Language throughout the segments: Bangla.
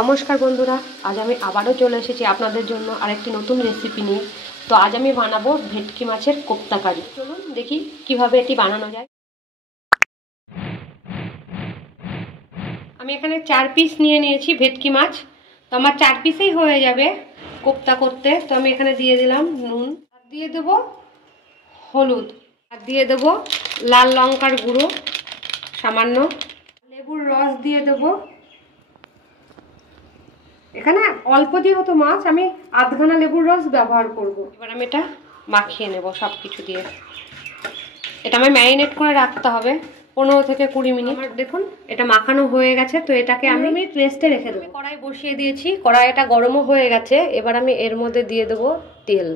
নমস্কার বন্ধুরা, আজ আমি আবারও চলে এসেছি আপনাদের জন্য আরেকটি নতুন রেসিপি নিয়ে। তো আজ আমি বানাবো ভেটকি মাছের কোপ্তা কারি। চলুন দেখি কিভাবে এটি বানানো যায়। আমি এখানে 4 পিস নিয়ে নিয়েছি ভেটকি মাছ। তো আমার 4 পিসেই হয়ে যাবে কোপ্তা করতে। তো আমি এখানে দিয়ে দিলাম নুন, আর দিয়ে দেবো হলুদ, আর দিয়ে দেবো লাল লঙ্কার গুঁড়ো সামান্য, লেবুর রস দিয়ে দেবো। এখানে অল্প যেহেতু মাছ, আমি আধখানা লেবুর রস ব্যবহার করব। এবার আমি এটা মাখিয়ে নেব সব কিছু দিয়ে। এটা আমি ম্যারিনেট করে রাখতে হবে 15 থেকে 20 মিনিট। আমার দেখুন এটা মাখানো হয়ে গেছে। তো এটাকে আমি রেস্টে রেখে দেবো। কড়াই বসিয়ে দিয়েছি, কড়াইটা গরমও হয়ে গেছে। এবার আমি এর মধ্যে দিয়ে দেবো তেল।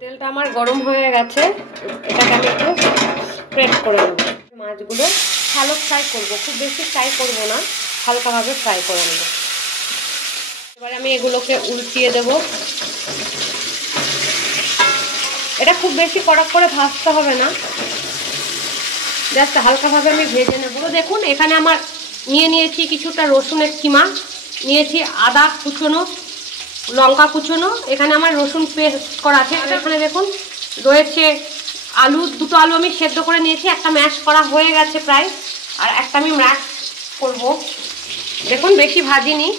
তেলটা আমার গরম হয়ে গেছে, এটাকে আমি একটু স্প্রেড করে নেব। মাছগুলো ভালো ফ্রাই করবো, খুব বেশি ফ্রাই করবো না, হালকাভাবে ফ্রাই করে নেব। এবার আমি এগুলোকে উল্টিয়ে দেব। এটা খুব বেশি কড়া করে ভাজতে হবে না, জাস্ট হালকাভাবে আমি ভেজে নেব। তো দেখুন এখানে আমার নিয়েছি কিছুটা রসুনের কিমা, নিয়েছি আদা কুচোনো, লঙ্কা কুচোনো, এখানে আমার রসুন পেস্ট করা আছে। এখানে দেখুন রয়েছে আলু, দুটো আলু আমি সেদ্ধ করে নিয়েছি, একটা ম্যাশ করা হয়ে গেছে প্রায়, আর একটা আমি ম্যাশ করব। দেখুন বেশি ভাজিনি,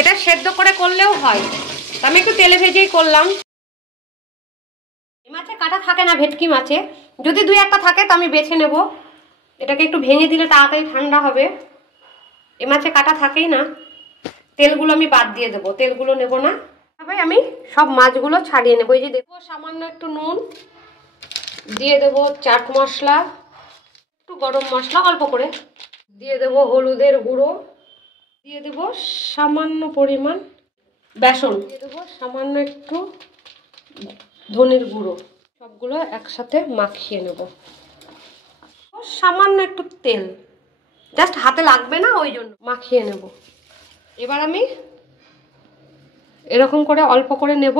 এটা সেদ্ধ করে করলেও হয়, তো আমি একটু তেলে ভেজেই করলাম। এই মাছে কাটা থাকে না ভেটকি মাছে, যদি 2-1টা থাকে তো আমি বেছে নেব। এটাকে একটু ভেঙে দিলে তাড়াতাড়ি ঠান্ডা হবে। এই মাছে কাটা থাকেই না। তেলগুলো আমি বাদ দিয়ে দেবো, তেলগুলো নেব না। তবে আমি সব মাছগুলো ছাড়িয়ে নেবো। এই যে দেখবো সামান্য একটু নুন দিয়ে দেবো, চাট মশলা, একটু গরম মশলা অল্প করে দিয়ে দেবো, হলুদের গুঁড়ো দিয়ে দেবো, সামান্য পরিমাণ বেসন দিয়ে দেবো, সামান্য একটু ধনের গুঁড়ো। সবগুলো একসাথে মাখিয়ে নেব। সামান্য একটু তেল, জাস্ট হাতে লাগবে না ওই জন্য মাখিয়ে নেব। এবার আমি এরকম করে অল্প করে নেব,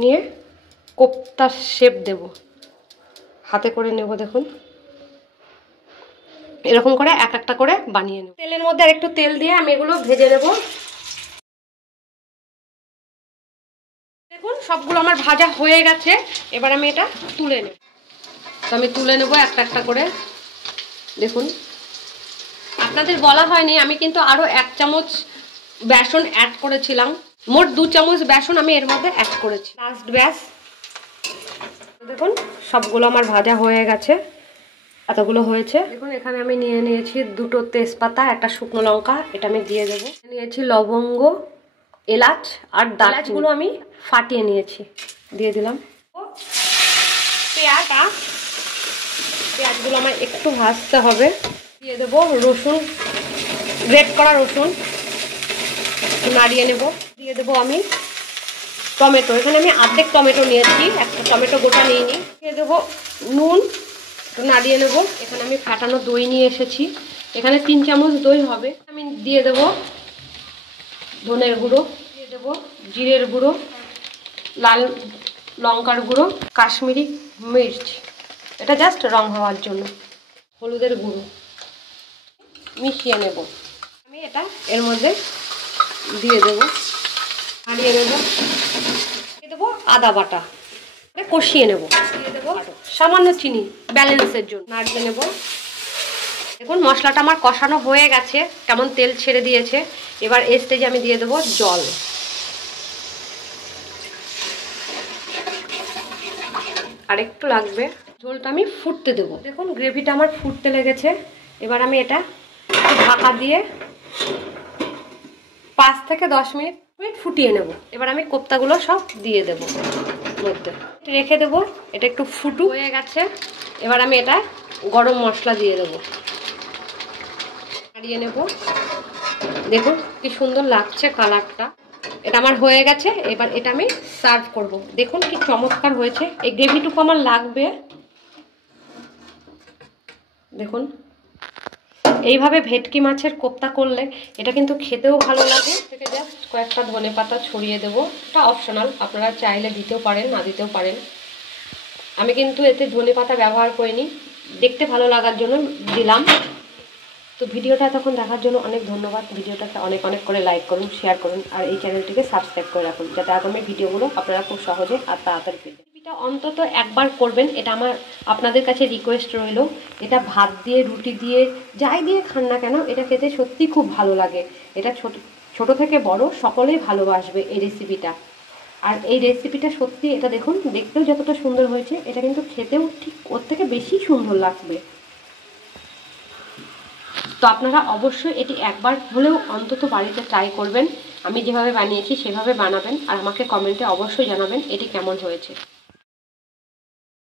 নিয়ে কোপ্তার শেপ দেব, হাতে করে নেব। দেখুন এরকম করে এক একটা করে বানিয়ে নেব। তেলের মধ্যে আর একটু তেল দিয়ে আমি এগুলো ভেজে নেব। দেখুন সবগুলো আমার ভাজা হয়ে গেছে, এবার আমি এটা তুলে নেব। তো আমি তুলে নেব একটা একটা করে। দেখুন আপনাদের বলা হয়নি, আমি কিন্তু আরও 1 চামচ বেসন অ্যাড করেছিলাম, মোট 2 চামচ বেসন আমি এর মধ্যে অ্যাড করেছি, লাস্ট ব্যাস। দেখুন সবগুলো আমার ভাজা হয়ে গেছে, এতগুলো হয়েছে। দেখুন এখানে আমি নিয়ে নিয়েছি 2টো তেজপাতা, একটা শুকনো লঙ্কা, এটা আমি দিয়ে দেবো। নিয়েছি লবঙ্গ, এলাচ আর দারচিনিগুলো আমি ফাটিয়ে নিয়েছি, দিয়ে দিলাম। পেঁয়াজগুলো আমার একটু ভাজতে হবে। দিয়ে দেবো রসুন, গ্রেট করা রসুন, নাড়িয়ে নেব। দিয়ে দেবো আমি টমেটো, এখানে আমি অর্ধেক টমেটো নিয়েছি, একটা টমেটো গোটা নিইনি। দিয়ে দেবো নুন, নাড়িয়ে নেব। এখানে আমি ফাটানো দই নিয়ে এসেছি, এখানে 3 চামচ দই হবে। আমি দিয়ে দেবো ধনের গুঁড়ো, দিয়ে দেবো জিরের গুঁড়ো, লাল লঙ্কার গুঁড়ো, কাশ্মীরি মির্চ, এটা জাস্ট রং হওয়ার জন্য, হলুদের গুঁড়ো, মিশিয়ে নেব। আমি এটা এর মধ্যে দিয়ে দেবো, নাড়িয়ে নেব। দিয়ে দেবো আদা বাটা, কষিয়ে নেব। দিয়ে দেবো সামান্য চিনি ব্যালেন্সের জন্য, নাড়িয়ে নেব। দেখুন মশলাটা আমার কষানো হয়ে গেছে, কেমন তেল ছেড়ে দিয়েছে। এবার এই স্টেজে আমি দিয়ে দেবো জল। আর একটু লাগবে, ঝোলটা আমি ফুটতে দেবো। দেখুন গ্রেভিটা আমার ফুটতে লেগেছে, এবার আমি এটা ঢাকা দিয়ে 5 থেকে 10 মিনিট ফুটিয়ে নেব। এবার আমি কোপ্তাগুলো সব দিয়ে দেবো মধ্যে, রেখে দেবো। এটা একটু ফুটু হয়ে গেছে, এবার আমি এটা গরম মশলা দিয়ে দেবো, নাড়িয়ে নেব। দেখুন কি সুন্দর লাগছে কালারটা। এটা আমার হয়ে গেছে, এবার এটা আমি সার্ভ করব। দেখুন কি চমৎকার হয়েছে, এই গ্রেভিটুকু আমার লাগবে। দেখুন এইভাবে ভেটকি মাছের কোপ্তা করলে এটা কিন্তু খেতেও ভালো লাগে। থেকে জাস্ট কয়েকটা ধনেপাতা ছড়িয়ে দেবো, এটা অপশনাল, আপনারা চাইলে দিতেও পারেন, না দিতেও পারেন। আমি কিন্তু এতে ধনেপাতা ব্যবহার করিনি, দেখতে ভালো লাগার জন্য দিলাম। তো ভিডিওটা তখন দেখার জন্য অনেক ধন্যবাদ। ভিডিওটাকে অনেক অনেক করে লাইক করুন, শেয়ার করুন, আর এই চ্যানেলটিকে সাবস্ক্রাইব করে রাখুন, যাতে আগামী ভিডিওগুলো আপনারা খুব সহজে আর তাড়াতাড়ি পেয়ে যান। এটা অন্তত একবার করবেন, এটা আমার আপনাদের কাছে রিকোয়েস্ট রইল। এটা ভাত দিয়ে, রুটি দিয়ে, যাই দিয়ে খান না কেন, এটা খেতে সত্যি খুব ভালো লাগে। এটা ছোট থেকে বড় সকলেই ভালোবাসবে এই রেসিপিটা। আর এই রেসিপিটা সত্যি, এটা দেখুন দেখতেও যতটা সুন্দর হয়েছে, এটা কিন্তু খেতেও ঠিক ওর থেকে বেশি সুন্দর লাগবে। তো আপনারা অবশ্যই এটি একবার হলেও অন্তত বাড়িতে ট্রাই করবেন। আমি যেভাবে বানিয়েছি সেভাবে বানাবেন, আর আমাকে কমেন্টে অবশ্যই জানাবেন এটি কেমন হয়েছে।